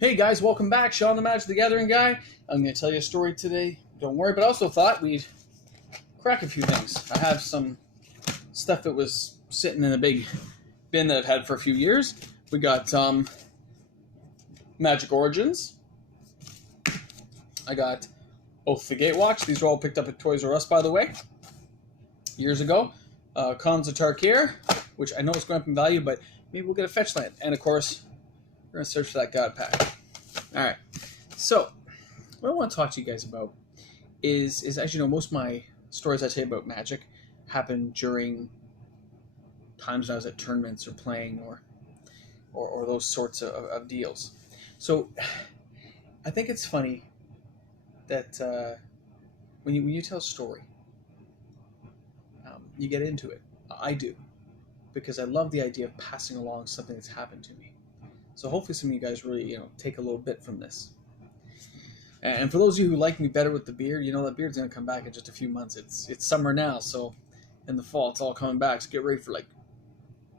Hey guys, welcome back. Sean the Magic the Gathering guy. I'm going to tell you a story today. Don't worry, but I also thought we'd crack a few things. I have some stuff that was sitting in a big bin that I've had for a few years. We got Magic Origins. I got Oath the Gatewatch. These were all picked up at Toys R Us, by the way, years ago. Cons of Tarkir, which I know is going up in value, but maybe we'll get a fetch land. And of course, we're going to search for that God pack. All right. So, what I want to talk to you guys about is as you know, most of my stories I say about Magic happen during times when I was at tournaments or playing or those sorts of deals. So, I think it's funny that when you tell a story, you get into it. I do, because I love the idea of passing along something that's happened to me. So hopefully some of you guys really, take a little bit from this. And for those of you who like me better with the beard, that beard's going to come back in just a few months. It's summer now, so in the fall it's all coming back. So get ready for,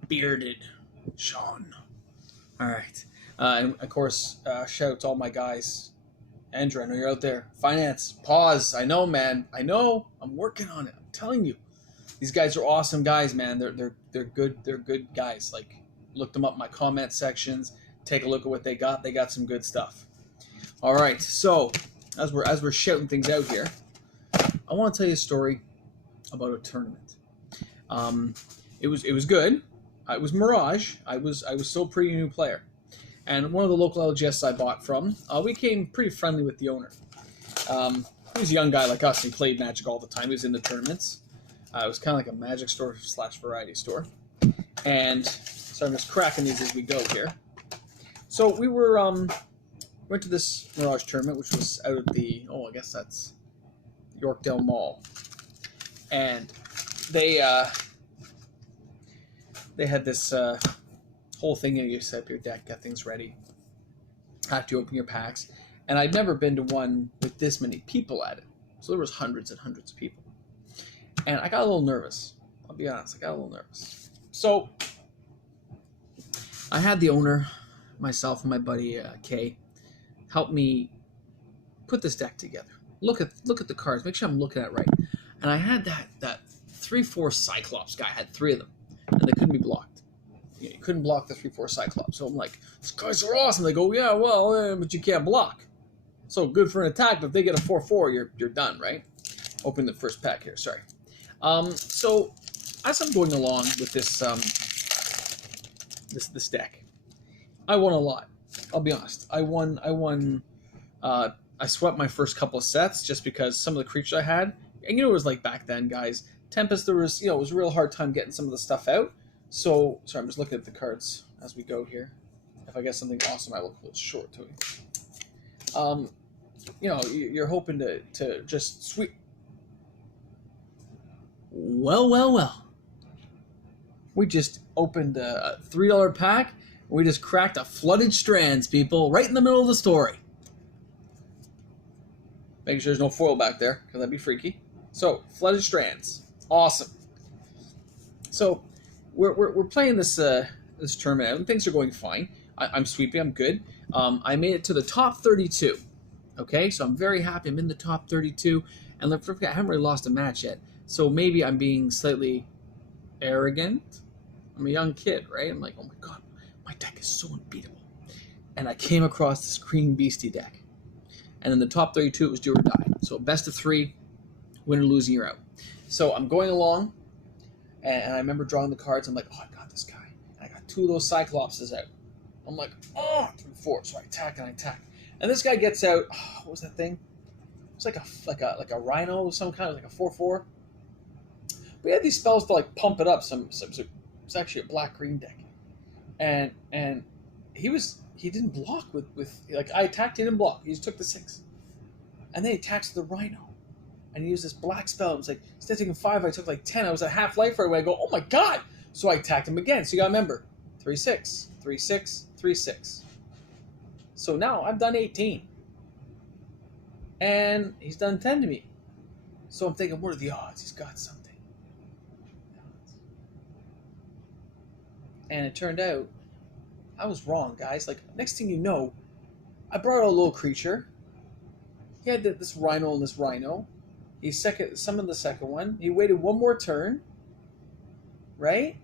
bearded Sean. All right. And, of course, shout out to all my guys. Andrew, I know you're out there. Finance, pause. I know, man. I know. I'm working on it. I'm telling you. These guys are awesome guys, man. They're good. They're good guys. Look them up in my comment sections. Take a look at what they got. They got some good stuff. All right. So as we're shouting things out here, I want to tell you a story about a tournament. It was good. It was Mirage. I was still a pretty new player, and one of the local LGS I bought from, we became pretty friendly with the owner. He was a young guy like us. He played Magic all the time. He was in the tournaments. It was kind of like a Magic store / variety store, and so I'm just cracking these as we go here. So we went to this Mirage tournament, which was out at the, I guess that's Yorkdale Mall. And they had this whole thing, you set up your deck, get things ready, have to open your packs. And I'd never been to one with this many people at it. So there was hundreds and hundreds of people. And I got a little nervous. I'll be honest, I got a little nervous. So I had the owner, myself and my buddy Kay, help me put this deck together. Look at the cards. Make sure I'm looking at it right. And I had that 3/4 Cyclops guy. I had 3 of them, and they couldn't be blocked. You couldn't block the 3/4 Cyclops. So I'm like, these guys are awesome. They go, yeah, well, but you can't block. So good for an attack, but if they get a 4/4, you're done, right? Opening the first pack here. Sorry. So as I'm going along with this this deck, I won a lot. I'll be honest. I won. I swept my first couple of sets just because some of the creatures I had, and it was like back then, guys. Tempest, there was, it was a real hard time getting some of the stuff out. So, sorry, I'm just looking at the cards as we go here. If I get something awesome, I look a little short to it. You're hoping to just sweep. Well. We just opened a $3 pack. We just cracked a Flooded Strands, people, right in the middle of the story. Making sure there's no foil back there, because that'd be freaky. So, Flooded Strands. Awesome. So, we're playing this tournament, and things are going fine. I'm sweeping. I'm good. I made it to the top 32. Okay, so I'm very happy. I'm in the top 32. And let's not forget, I haven't really lost a match yet. So maybe I'm being slightly arrogant. I'm a young kid, right? I'm like, oh my god, my deck is so unbeatable. And I came across this Green Beastie deck. And in the top 32, it was do or die. So best of 3, win or losing, you're out. So I'm going along, and I remember drawing the cards. I'm like, oh, I got this guy. And I got 2 of those Cyclopses out. I'm like, 3/4. So I attack and I attack. And this guy gets out, what was that thing? It was like a rhino of some kind, like a 4/4. We had these spells to pump it up. It's actually a black-green deck, and he didn't block with I attacked, he didn't block. He just took the 6, and then he attacks the rhino, and he used this black spell. It was like instead of taking 5, I took 10. I was at half life right away. I go, oh my god! So I attacked him again. So you gotta remember, 3/6, 3/6, 3/6. So now I've done 18, and he's done 10 to me. So I'm thinking, what are the odds? He's got something. And it turned out I was wrong, guys. Next thing you know, I brought out a little creature. He had this rhino and this rhino. He summoned the second one. He waited one more turn, right?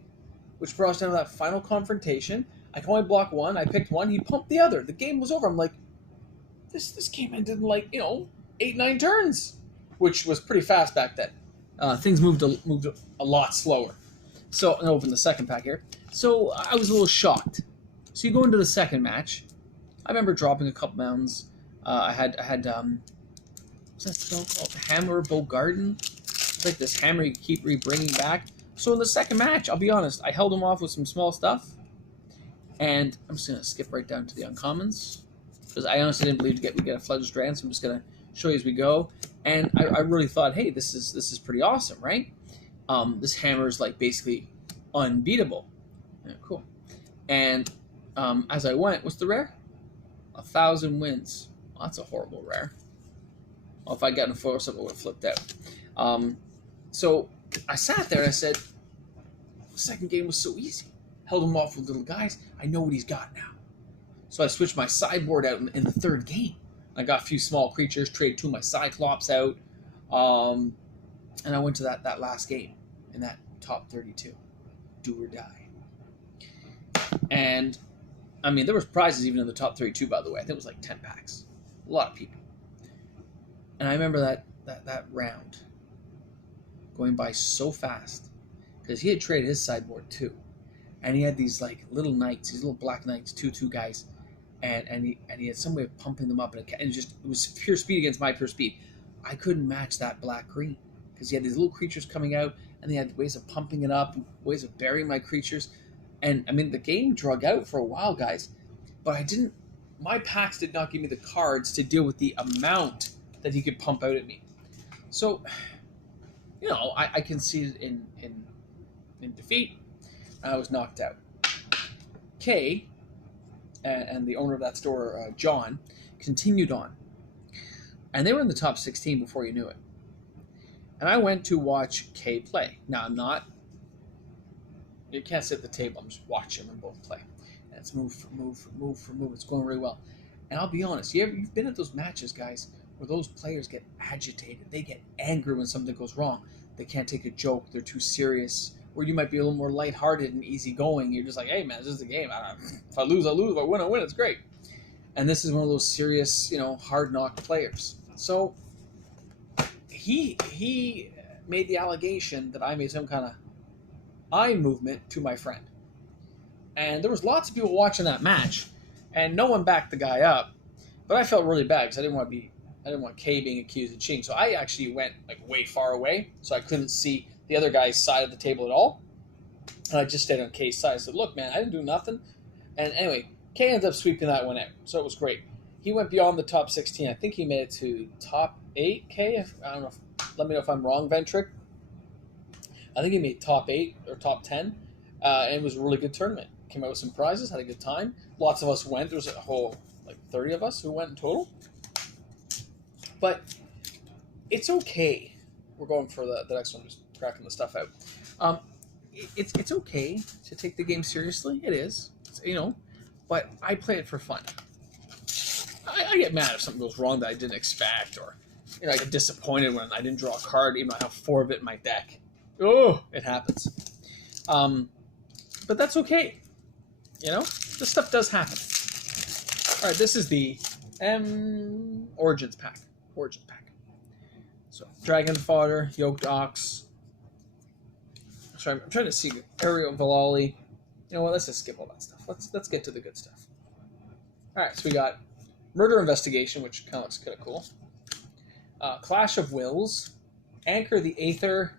Which brought us down to that final confrontation. I can only block one. I picked one. He pumped the other. The game was over. I'm like, this game ended in like 8-9 turns, which was pretty fast back then. Things moved a lot slower. So I'll open the second pack here. So I was a little shocked. So you go into the second match. I remember dropping a couple mountains. I had what's that spell called? Hammer Bogarden. It's like this hammer you keep bringing back. So in the second match, I'll be honest, I held him off with some small stuff. And I'm just going to skip right down to the uncommons. Because I honestly didn't believe we get a Flooded Strand, so I'm just going to show you as we go. And I really thought, hey, this is pretty awesome, right? This hammer is like basically unbeatable. Yeah, cool. And as I went, what's the rare? 1,000 wins. Well, that's a horrible rare. Well, if I got in a foil, something would have flipped out. So I sat there and I said, the second game was so easy. Held him off with little guys. I know what he's got now. So I switched my sideboard out in the third game. I got a few small creatures, traded 2 of my Cyclops out, and I went to that last game in that top 32. Do or die. And, I mean, there was prizes even in the top 32, by the way. I think it was like 10 packs. A lot of people. And I remember that round going by so fast because he had traded his sideboard too. And he had these like little knights, these little black knights, 2/2 guys. And he had some way of pumping them up, and it was pure speed against my pure speed. I couldn't match that black green because he had these little creatures coming out, and they had ways of pumping it up, ways of burying my creatures. And I mean, the game drug out for a while, guys. But my packs did not give me the cards to deal with the amount that he could pump out at me. So, I conceded in defeat. I was knocked out. Kay and the owner of that store, John, continued on. And they were in the top 16 before you knew it. And I went to watch Kay play. Now, you can't sit at the table. I'm just watching them both play. And it's move for move. It's going really well. And I'll be honest, you've been at those matches, guys, where those players get agitated. They get angry when something goes wrong. They can't take a joke. They're too serious. Or you might be a little more lighthearted and easygoing. You're just like, hey, man, this is the game. If I lose, I lose. If I win, I win. It's great. And this is one of those serious, hard-knock players. So he made the allegation that I made some kind of eye movement to my friend. And there was lots of people watching that match, and no one backed the guy up. But I felt really bad because I didn't want Kay being accused of cheating. So I actually went like way far away, so I couldn't see the other guy's side of the table at all. And I just stayed on Kay's side. I said, look, man, I didn't do nothing. And anyway, Kay ended up sweeping that one out. So it was great. He went beyond the top 16. I think he made it to top 8, Kay. I don't know. Let me know if I'm wrong, Ventric. I think he made top 8 or top 10. And it was a really good tournament. Came out with some prizes, had a good time. Lots of us went. There was a whole, 30 of us who went in total. But it's okay. We're going for the next one, just cracking the stuff out. It's okay to take the game seriously. It is, but I play it for fun. I get mad if something goes wrong that I didn't expect, or I get disappointed when I didn't draw a card, even though I have 4 of it in my deck. Oh, it happens. But that's okay. This stuff does happen. All right, this is the Origins pack. So, Dragon Fodder, Yoked Ox. Sorry, I'm trying to see Aerial Valali. You know what? Let's just skip all that stuff. Let's get to the good stuff. All right, so we got Murder Investigation, which kind of looks kind of cool. Clash of Wills, Anchor the Aether,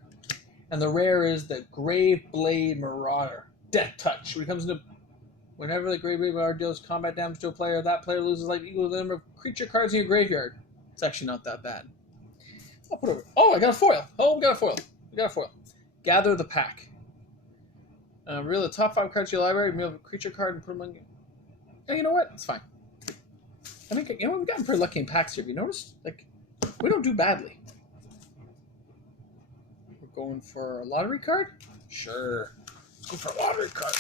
and the rare is the Grave Blade Marauder. Death Touch. Whenever the Grave Blade Marauder deals combat damage to a player, that player loses life equal to the number of creature cards in your graveyard. It's actually not that bad. I'll put over. Oh, I got a foil. We got a foil. Gather the Pack. Reveal the top 5 cards of your library, reveal a creature card, and put them on your... Yeah, you know what? It's fine. I think, we've gotten pretty lucky in packs here. Have you noticed? We don't do badly. We're going for a lottery card? Sure. Let's go for a lottery card.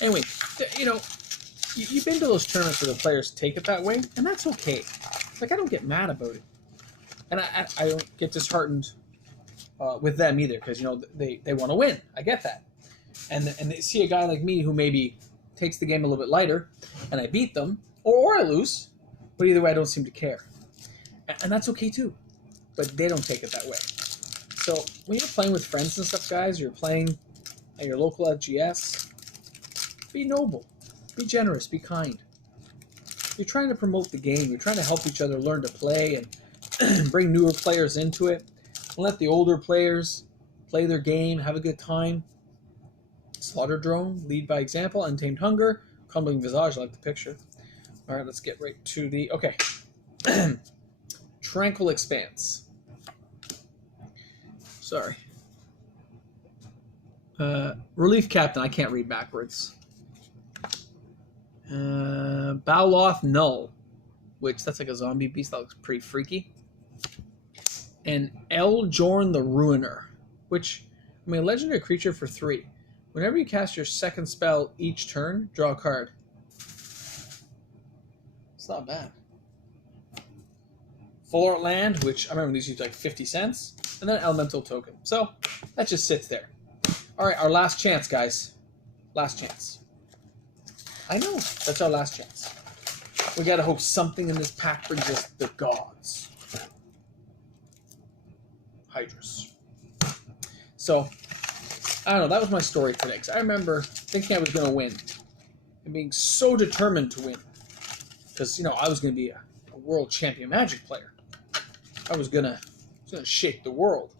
Anyway, you've been to those tournaments where the players take it that way, and that's okay. Like, I don't get mad about it. And I don't get disheartened with them either, because, you know, they want to win. I get that. And they see a guy like me who maybe takes the game a little bit lighter, and I beat them, or I lose, but either way, I don't seem to care. And that's okay too. But they don't take it that way. So when you're playing with friends and stuff, guys, you're playing at your local LGS, be noble, be generous, be kind. You're trying to promote the game. You're trying to help each other learn to play and bring newer players into it. Let the older players play their game, have a good time. Slaughter Drone, lead by example. Untamed Hunger, Crumbling Visage, I like the picture. All right, let's get right to the... Okay. Tranquil Expanse. Sorry. Relief Captain, I can't read backwards. Bowloth Null, which that's like a zombie beast that looks pretty freaky. And Eljorn the Ruiner, which, I mean, a legendary creature for 3. Whenever you cast your second spell each turn, draw a card. It's not bad. Full Art Land, which I remember these used like 50 cents, and then Elemental Token. So that just sits there. All right, our last chance, guys. Last chance. I know, that's our last chance. We gotta hope something in this pack brings us the gods. Hydrus. So, I don't know, that was my story today, because I remember thinking I was going to win, and being so determined to win, because, you know, I was going to be a world champion Magic player. I was going to shake the world.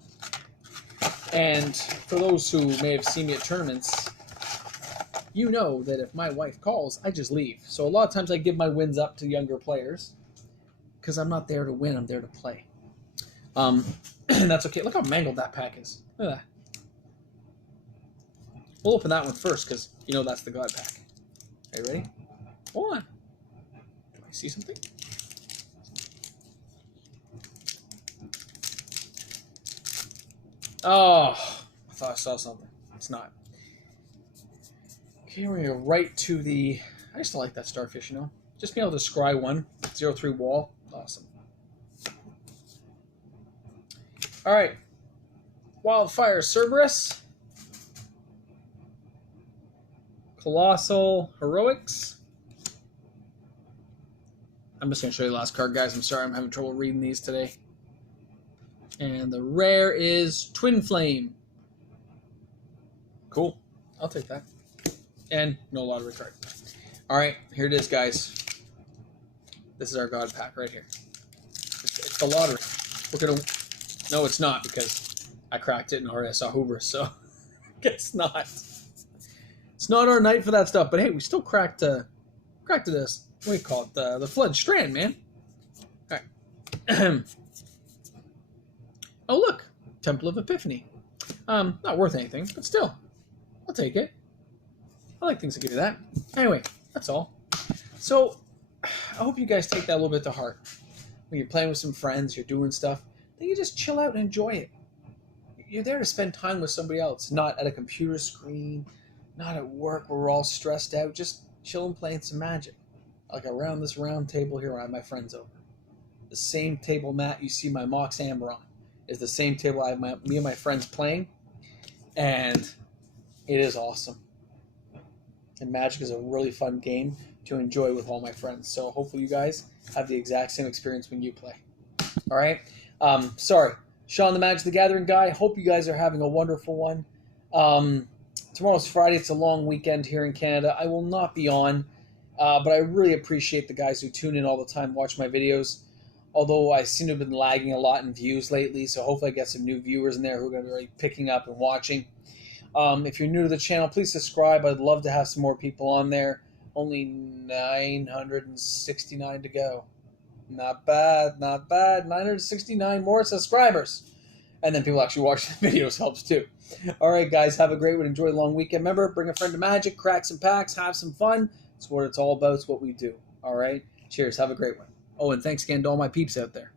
And for those who may have seen me at tournaments, you know that if my wife calls, I just leave. So a lot of times I give my wins up to younger players, because I'm not there to win, I'm there to play. And that's okay. Look how mangled that pack is. Look at that. We'll open that one first, because you know that's the God pack. Are you ready? Hold on. Do I see something? Oh, I thought I saw something. It's not. Okay, we're going to go right to the... I used to like that starfish, you know? Just being able to scry 1, 0-3 wall. Awesome. All right. Wildfire Cerberus. Colossal Heroics. I'm just going to show you the last card, guys. I'm sorry, I'm having trouble reading these today. And the rare is Twin Flame. Cool. I'll take that. And no lottery card. All right, here it is, guys. This is our God pack right here. It's the lottery. We're going to... No, it's not, because I cracked it and already I saw Hubris, so guess not. It's not our night for that stuff, but hey, we still cracked this. What do you call it? The Flood Strand, man. All right. Oh, look. Temple of Epiphany. Not worth anything, but still. I'll take it. I like things that give you that. Anyway, that's all. So, I hope you guys take that a little bit to heart. When you're playing with some friends, you're doing stuff, then you just chill out and enjoy it. You're there to spend time with somebody else, not at a computer screen, not at work where we're all stressed out, just chilling playing some Magic. Like around this round table here, I have my friends over. The same table mat you see my Mox Amber on is the same table I have me and my friends playing, and it is awesome. And Magic is a really fun game to enjoy with all my friends. So hopefully you guys have the exact same experience when you play. All right? Sorry. Sean the Magic the Gathering guy. Hope you guys are having a wonderful one. Tomorrow's Friday. It's a long weekend here in Canada. I will not be on, but I really appreciate the guys who tune in all the time, watch my videos. Although I seem to have been lagging a lot in views lately, so hopefully I get some new viewers in there who are going to be really picking up and watching. If you're new to the channel, please subscribe. I'd love to have some more people on there. Only 969 to go. Not bad, not bad. 969 more subscribers. And then people actually watch the videos helps too. All right, guys, have a great one. Enjoy a long weekend. Remember, bring a friend to Magic, crack some packs, have some fun. It's what it's all about. It's what we do. All right? Cheers. Have a great one. Oh, and thanks again to all my peeps out there.